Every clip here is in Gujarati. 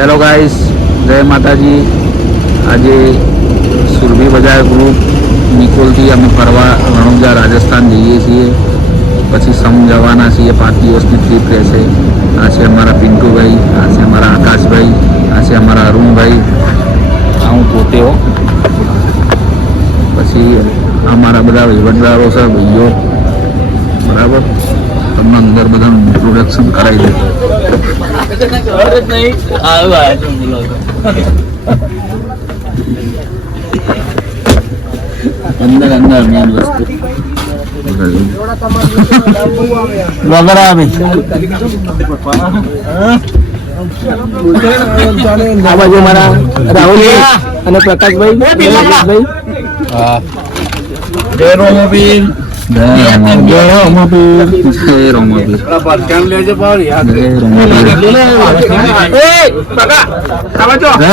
હેલો ગાઈસ, જય માતાજી. આજે સુરભી બજાર ગ્રુપ નિકોલથી અમે ફરવા રણુજા રાજસ્થાન જઈએ છીએ. પછી સમ જવાના છીએ. 5 દિવસની ટ્રીપ રહેશે. આ છે અમારા પિન્ટુભાઈ, આ છે અમારા આકાશભાઈ, આ છે અમારા અરુણભાઈ, આ હું પોતે હો. પછી અમારા બધા વહીવટદારો છે, ભાઈઓ. બરાબર, તમને અંદર બધાનું ઇન્ટ્રોડક્શન કરાવી દે. અંદર અંદર મેન વસ્તુ વગર આવે. આ બાજુ મારા રાહુલ અને પ્રકાશભાઈ. જય રોમાબીર. જય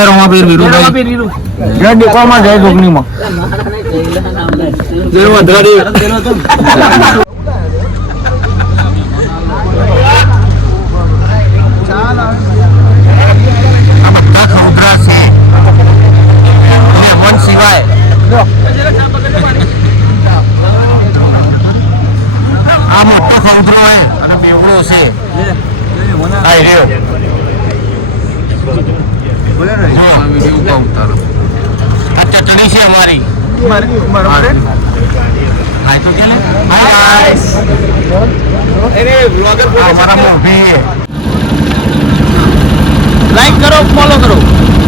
રોમાબીર. વીરુભાઈ. જય દીપામાં, જય જોગણીમાં, જય વઢાડી. આ મોટો ખંતરો હોય અને બેવડો છે. આ ચટણી છે અમારી. લાઈક કરો, ફોલો કરો.